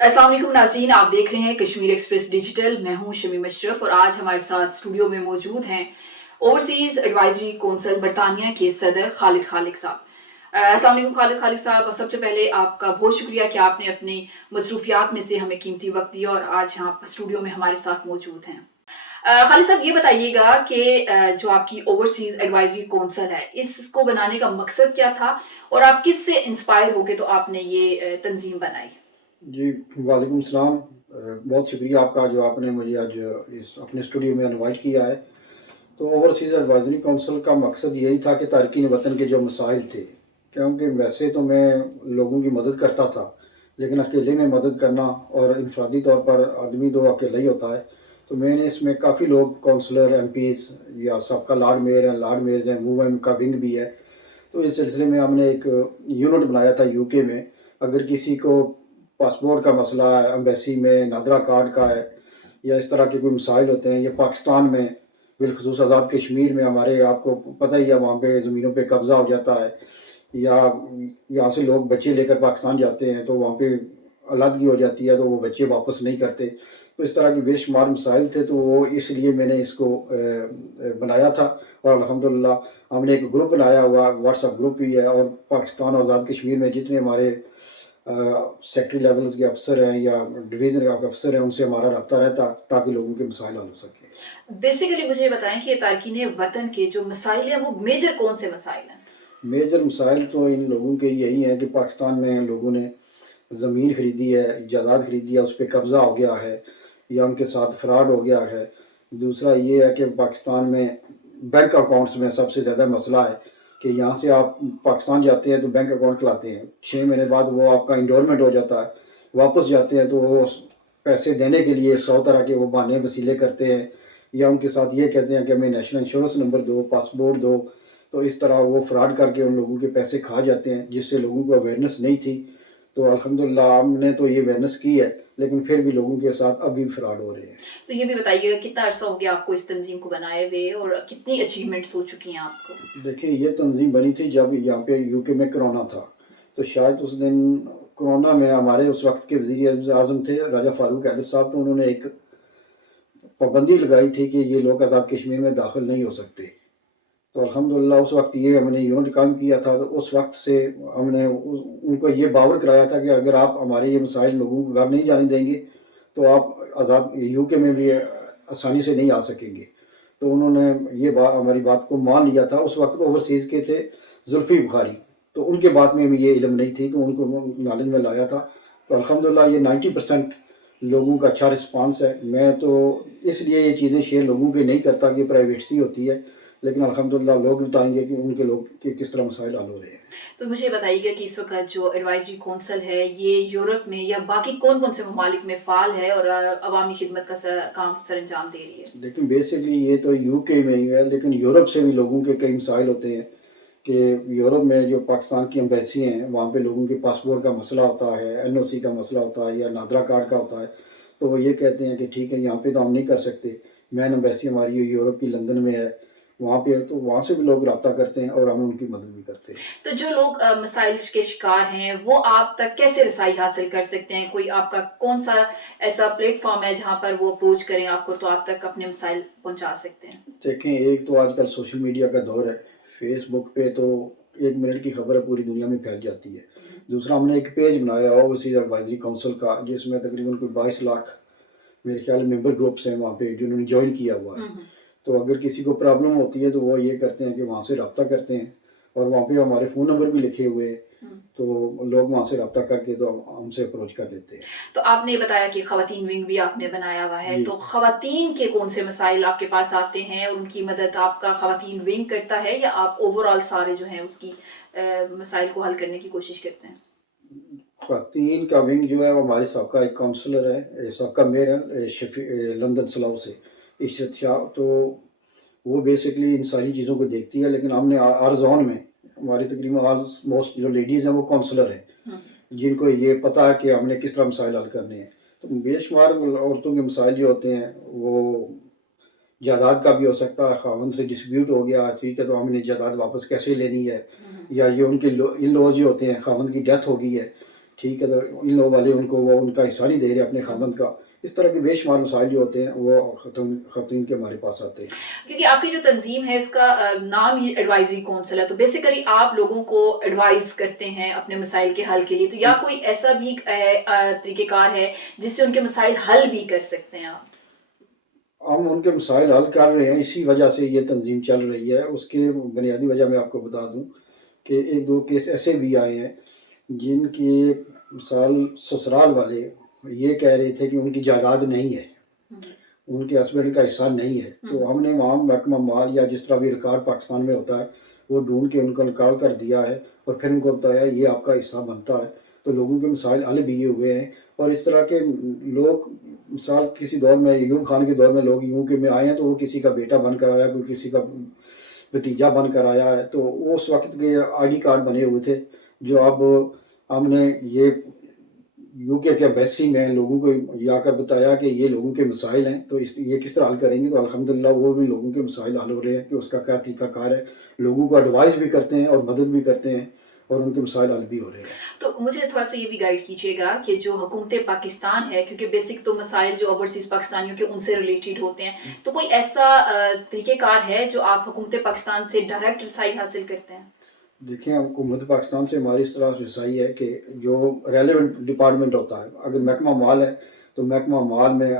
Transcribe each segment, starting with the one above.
अस्सलाम वालेकुम नाज़रीन, आप देख रहे हैं कश्मीर एक्सप्रेस डिजिटल। मैं हूं शमी मशरफ और आज हमारे साथ स्टूडियो में मौजूद हैं ओवरसीज़ एडवाइजरी कौंसिल बरतानिया के सदर खालिद खालिक साहब। अस्सलाम वालेकुम खालिद खालिक साहब, सबसे पहले आपका बहुत शुक्रिया कि आपने अपनी मसरूफियात में से हमें कीमती वक्त दिया और आज यहाँ स्टूडियो में हमारे साथ मौजूद हैं। खालिद साहब, ये बताइएगा कि जो आपकी ओवरसीज़ एडवाइजरी कौंसिल है, इसको बनाने का मकसद क्या था और आप किस से इंस्पायर हो गए तो आपने ये तंजीम बनाई? जी, वालेकुम सलाम। बहुत शुक्रिया आपका जो आपने मुझे आज इस अपने स्टूडियो में इनवाइट किया है। तो ओवरसीज़ एडवाइज़री काउंसिल का मकसद यही था कि तारकीन वतन के जो मसाइल थे, क्योंकि वैसे तो मैं लोगों की मदद करता था, लेकिन अकेले में मदद करना और इनफरादी तौर पर आदमी तो अकेला ही होता है। तो मैंने इसमें काफ़ी लोग काउंसलर, एमपीज़ या सबका लॉर्ड मेयर हैं, लॉर्ड मेयर्स हैं, वुमेन का विंग भी है। तो इस सिलसिले में हमने एक यूनिट बनाया था यूके में। अगर किसी को पासपोर्ट का मसला है, एम्बेसी में नादरा कार्ड का है या इस तरह के कोई मसाइल होते हैं, या पाकिस्तान में बिलखसूस आज़ाद कश्मीर में हमारे आपको पता ही है वहाँ पे ज़मीनों पे कब्ज़ा हो जाता है, या यहाँ से लोग बच्चे लेकर पाकिस्तान जाते हैं तो वहाँ पे अलहदगी हो जाती है तो वो बच्चे वापस नहीं करते। तो इस तरह के बेशुमार मसाइल थे, तो वो इसलिए मैंने इसको बनाया था। और अल्हम्दुलिल्लाह हमने एक ग्रुप बनाया हुआ, व्हाट्सएप ग्रुप भी है, और पाकिस्तान और आज़ाद कश्मीर में जितने हमारे सेक्रेटरी लेवल्स के अफसर हैं या डिवीज़न के अफसर हैं, उनसे हमारा रब्ता रहता ताकि लोगों के मसाइल हल हो सके। बेसिकली मुझे ये बताएं कि तारकीन वतन के जो मसाइल हैं वो मेजर कौन से मसाइल हैं? मेजर मसाइल तो इन लोगों के यही हैं कि पाकिस्तान में लोगों ने ज़मीन खरीदी है, जायदाद खरीदी है, उस पे कब्ज़ा हो गया है या उनके साथ फ्रॉड हो गया है। दूसरा ये है कि पाकिस्तान में बैंक अकाउंट्स में सबसे ज़्यादा मसला है कि यहाँ से आप पाकिस्तान जाते हैं तो बैंक अकाउंट खुलाते हैं, 6 महीने बाद वो आपका एंडोर्मेंट हो जाता है। वापस जाते हैं तो वो पैसे देने के लिए 100 तरह के वो बहाने वसीले करते हैं, या उनके साथ ये कहते हैं कि हमें नेशनल इंश्योरेंस नंबर दो, पासपोर्ट दो। तो इस तरह वो फ्रॉड करके उन लोगों के पैसे खा जाते हैं, जिससे लोगों को अवेयरनेस नहीं थी। तो अल्हम्दुलिल्लाह हमने तो ये अवेयरनेस की है, लेकिन फिर भी लोगों के साथ अभी भी फ्रॉड हो रहे हैं। तो ये भी बताइएगा कितना अरसा हो गया आपको इस तंजीम को बनाए हुए और कितनी अचीवमेंट्स हो चुकी हैं आपको? देखिए, ये तंजीम बनी थी जब यहाँ पे यूके में कोरोना था, तो शायद उस दिन कोरोना में हमारे उस वक्त के वज़ीर आज़म थे राजा फ़ारूक अहमद साहब, तो उन्होंने एक पाबंदी लगाई थी कि ये लोग आज़ाद कश्मीर में दाखिल नहीं हो सकते। तो अल्हम्दुलिल्लाह उस वक्त ये हमने यूनिट काम किया था, तो उस वक्त से हमने उनको ये बावर कराया था कि अगर आप हमारे ये मसाइल लोगों को घर नहीं जाने देंगे तो आप आज़ाद यूके में भी आसानी से नहीं आ सकेंगे। तो उन्होंने ये बात हमारी बात को मान लिया था। उस वक्त ओवरसीज़ के थे जुल्फ़ी बुखारी, तो उनके बात में भी ये इल्म नहीं थी, तो उनको नॉलेज में लाया था। तो अल्हम्दुलिल्लाह ये 90% लोगों का अच्छा रिस्पॉन्स है। मैं तो इसलिए ये चीज़ें शेयर लोगों की नहीं करता कि प्राइवेसी होती है, लेकिन अल्हम्दुलिल्लाह लोग बताएँगे कि उनके लोग के किस तरह मसाइल हल हो रहे हैं। तो मुझे बताइएगा कि इस वक्त जो एडवाइजरी कौंसिल है ये यूरोप में या बाकी कौन-कौन से ममालिक में फ़ाल है और अवामी खिदमत का काम सरअंजाम दे रही है? लेकिन बेसिकली ये तो यूके में ही है, लेकिन यूरोप से भी लोगों के कई मसाइल होते हैं कि यूरोप में जो पाकिस्तान की एम्बेसी हैं, वहाँ पे लोगों के पासपोर्ट का मसला होता है, एनओसी का मसला होता है या नादरा कार्ड का होता है। तो वो ये कहते हैं कि ठीक है, यहाँ पे तो हम नहीं कर सकते। मेन एम्बेसी हमारी यूरोप की लंदन में है, वहाँ पे है, तो वहाँ से भी लोग रब्ता करते हैं और हम उनकी मदद भी करते हैं। तो जो लोग मसाइल के शिकार हैं वो आप तक कैसे रसाई हासिल कर सकते हैं? कोई आपका कौन-सा ऐसा प्लेटफ़ॉर्म है जहाँ पर वो अप्रोच करें आपको तो आप तक अपने मसाइल पहुँचा सकते हैं? देखें, एक तो आजकल सोशल मीडिया का दौर है। फेसबुक पे तो 1 मिनट की खबर पूरी दुनिया में फैल जाती है। दूसरा हमने एक पेज बनाया ओवरसीज़ एडवाइज़री काउंसिल का, जिसमें तकरीबन कोई 22 लाख मेरे ख्याल में मेंबर ग्रुप्स हैं वहाँ पे जिन्होंने जॉइन किया हुआ है। हुँ, हुँ। तो अगर किसी को प्रॉब्लम होती है तो वो ये करते हैं कि वहाँ से रब्ता करते हैं, और वहाँ पे हमारे फ़ोन नंबर भी लिखे हुए हैं, हुँ। तो लोग वहाँ से रब्ता करके तो हमसे अप्रोच कर लेते हैं। तो आपने बताया कि ख़वातीन विंग भी आपने बनाया हुआ है, जी। तो ख़वातीन के कौन-से मसाइल आपके पास आते हैं और उनकी मदद आपका ख़वातीन विंग करता है या आप ओवरऑल सारे जो हैं उसकी मसाइल को हल करने की कोशिश करते हैं? ख़वातीन का विंग जो है वो हमारे साबका एक काउंसलर है, साबका मेयर है, लंदन स्लाउ से इशरत शाह। तो वो बेसिकली इन सारी चीज़ों को देखती है, लेकिन हमने हर ज़ोन में हमारी तकरीबन ऑलमोस्ट जो लेडीज़ हैं वो काउंसलर हैं, हुँ। जिनको ये पता है कि हमने किस तरह मसाइल हल करने हैं। तो बेशुमार औरतों के मसाइल जो होते हैं वो जायदाद का भी हो सकता है, ख़ावंद से डिस्प्यूट हो गया, ठीक है, तो हमने जायदाद वापस कैसे लेनी है, हुँ, हुँ। या ये उनके इन लॉ जो होते हैं, ख़ावंद की डेथ हो गई है, ٹھیک ہے تو ان لوگوں والے ان کو وہ ان کا حصہ نہیں دے رہے اپنے خاوند کا. اس طرح کے بے شمار مسائل جو ہوتے ہیں وہ خواتین کے ہمارے پاس آتے ہیں. کیونکہ آپ کی جو تنظیم ہے اس کا نام ہی ایڈوائزری کونسل ہے، تو بیسیکلی آپ لوگوں کو ایڈوائز کرتے ہیں اپنے مسائل کے حل کے لیے، تو یا کوئی ایسا بھی طریقہ کار ہے جس سے ان کے مسائل حل بھی کر سکتے ہیں آپ؟ ہم ان کے مسائل حل کر رہے ہیں، اسی وجہ سے یہ تنظیم چل رہی ہے. اس کے بنیادی وجہ میں آپ کو بتا دوں کہ ایک دو کیس ایسے بھی آئے ہیں جن کی مثال سسرال والے یہ کہہ رہے تھے کہ ان کی جائیداد نہیں ہے، ان کے ہسبینڈ کا حصہ نہیں ہے. تو ہم نے وہاں محکمہ مال یا جس طرح بھی ریکارڈ پاکستان میں ہوتا ہے وہ ڈھونڈ کے ان کو نکال کر دیا ہے اور پھر ان کو بتایا یہ آپ کا حصہ بنتا ہے. تو لوگوں کے مسائل حل بھی ہوئے ہیں. اور اس طرح کے لوگ مثال کسی دور میں ایوب خان کے دور میں لوگ یوں کے میں آئے ہیں تو وہ کسی کا بیٹا بن کر آیا، کوئی کسی کا بھتیجا بن کر آیا ہے. تو وہ اس وقت کے آئی ڈی کارڈ بنے ہوئے تھے جو اب ہم نے یہ یو کے ایمبیسی میں لوگوں کو یہ آ کر بتایا کہ یہ لوگوں کے مسائل ہیں تو یہ کس طرح حل کریں گے. تو الحمدللہ وہ بھی لوگوں کے مسائل حل ہو رہے ہیں کہ اس کا کیا طریقہ کار ہے. لوگوں کو ایڈوائز بھی کرتے ہیں اور مدد بھی کرتے ہیں اور ان کے مسائل حل بھی ہو رہے ہیں. تو مجھے تھوڑا سا یہ بھی گائیڈ کیجیے گا کہ جو حکومت پاکستان ہے، کیونکہ بیسک تو مسائل جو اوورسیز پاکستانیوں کے ان سے ریلیٹڈ ہوتے ہیں، تو کوئی ایسا طریقہ کار ہے جو آپ حکومت پاکستان سے ڈائریکٹ رسائی حاصل کرتے ہیں؟ دیکھیں حکومت پاکستان سے ہماری اس طرح رسائی ہے کہ جو ریلیونٹ ڈپارٹمنٹ ہوتا ہے، اگر محکمہ مال ہے تو محکمہ مال میں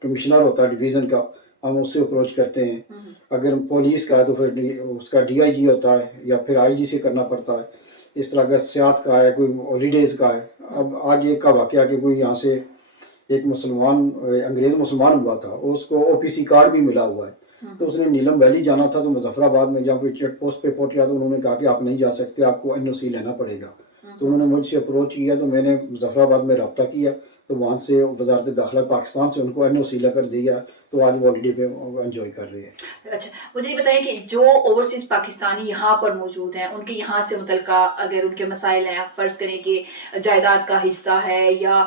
کمشنر ہوتا ہے ڈویژن کا، ہم اس سے اپروچ کرتے ہیں. اگر پولیس کا ہے تو پھر اس کا ڈی آئی جی ہوتا ہے یا پھر آئی جی سے کرنا پڑتا ہے. اس طرح کا سیاحت کا ہے، کوئی ہالیڈیز کا ہے. اب آج ایک کا واقعہ کہ کوئی یہاں سے ایک مسلمان انگریز مسلمان ہوا تھا، اس کو او پی سی کارڈ بھی ملا ہوا ہے. تو اس نے نیلم ویلی جانا تھا تو مظفر آباد میں جہاں کوئی چیک پوسٹ پہ پہنچا تو انہوں نے کہا کہ آپ نہیں جا سکتے، آپ کو این او سی لینا پڑے گا. تو انہوں نے مجھ سے اپروچ کیا تو میں نے مظفر آباد میں رابطہ کیا تو وہاں سے وزارت داخلہ پاکستان سے ان کو این او سی لے کر دیا تو آج وہ ہالیڈے پہ انجوائے کر رہے ہیں. اچھا مجھے یہ بتائیں کہ جو اوورسیز پاکستانی یہاں پر موجود ہیں ان کے یہاں سے متعلقہ اگر ان کے مسائل ہیں، آپ فرض کریں کہ جائیداد کا حصہ ہے یا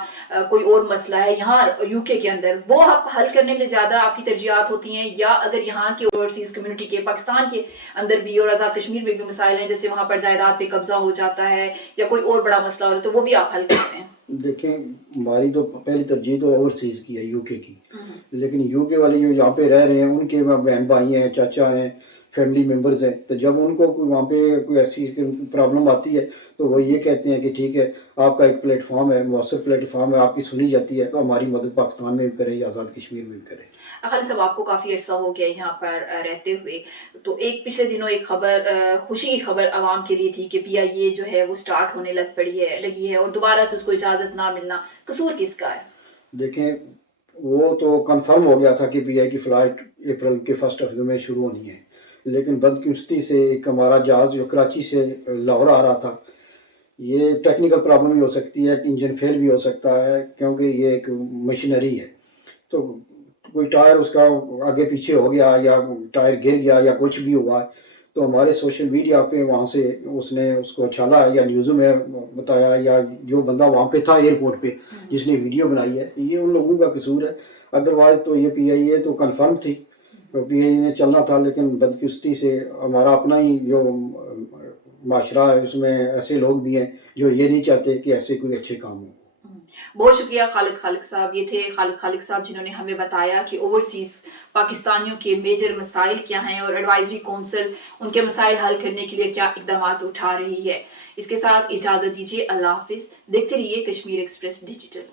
کوئی اور مسئلہ ہے یہاں یو کے اندر، وہ آپ حل کرنے میں زیادہ آپ کی ترجیحات ہوتی ہیں، یا اگر یہاں کے اوورسیز کمیونٹی کے پاکستان کے اندر بھی اور آزاد کشمیر میں بھی مسائل ہیں جیسے وہاں پر جائیداد پہ قبضہ ہو جاتا ہے یا کوئی اور بڑا مسئلہ ہو رہا ہے تو وہ بھی آپ حل کرتے ہیں؟ دیکھیں ہماری تو پہلی ترجیح تو اوورسیز کی ہے، یو کے کی. لیکن یو کے والے جو یہاں پہ رہ رہے ہیں ان کے بہن بھائی ہیں، چاچا ہیں، فیملی ممبرز ہیں. تو جب ان کو وہاں پہ کوئی ایسی پرابلم آتی ہے تو وہ یہ کہتے ہیں کہ ٹھیک ہے آپ کا ایک پلیٹ فارم ہے، مؤثر پلیٹ فارم ہے، آپ کی سنی جاتی ہے تو ہماری مدد پاکستان میں بھی کریں یا آزاد کشمیر میں بھی کریں. خالد صاحب آپ کو کافی عرصہ ہو گیا یہاں پر رہتے ہوئے، تو ایک پچھلے دنوں ایک خبر خوشی کی خبر عوام کے لیے تھی کہ پی آئی اے جو ہے وہ سٹارٹ ہونے لگی ہے اور دوبارہ سے اس کو اجازت نہ ملنا، قصور کس کا ہے؟ دیکھیں وہ تو کنفرم ہو گیا تھا کہ پی آئی کی فلائٹ اپریل کے فرسٹ ہفتے میں شروع ہونی ہے، لیکن بدقسمتی سے ایک ہمارا جہاز جو کراچی سے لاہور آ رہا تھا، یہ ٹیکنیکل پرابلم بھی ہو سکتی ہے، انجن فیل بھی ہو سکتا ہے کیونکہ یہ ایک مشینری ہے. تو کوئی ٹائر اس کا آگے پیچھے ہو گیا یا ٹائر گر گیا یا کچھ بھی ہوا تو ہمارے سوشل میڈیا پہ وہاں سے اس نے اس کو چھالا یا نیوزوں میں بتایا یا جو بندہ وہاں پہ تھا ایئرپورٹ پہ جس نے ویڈیو بنائی ہے، یہ ان لوگوں کا قصور ہے. ادروائز تو یہ پی آئی اے تو کنفرم تھی، پی آئی اے نے چلنا تھا، لیکن بدقسمتی سے ہمارا اپنا ہی جو معاشرہ ہے اس میں ایسے لوگ بھی ہیں جو یہ نہیں چاہتے کہ ایسے کوئی اچھے کام ہوں. بہت شکریہ خالد خالق صاحب. یہ تھے خالد خالق صاحب جنہوں نے ہمیں بتایا کہ اوورسیز پاکستانیوں کے میجر مسائل کیا ہیں اور ایڈوائزری کونسل ان کے مسائل حل کرنے کے لیے کیا اقدامات اٹھا رہی ہے. اس کے ساتھ اجازت دیجیے، اللہ حافظ. دیکھتے رہیے کشمیر ایکسپریس ڈیجیٹل.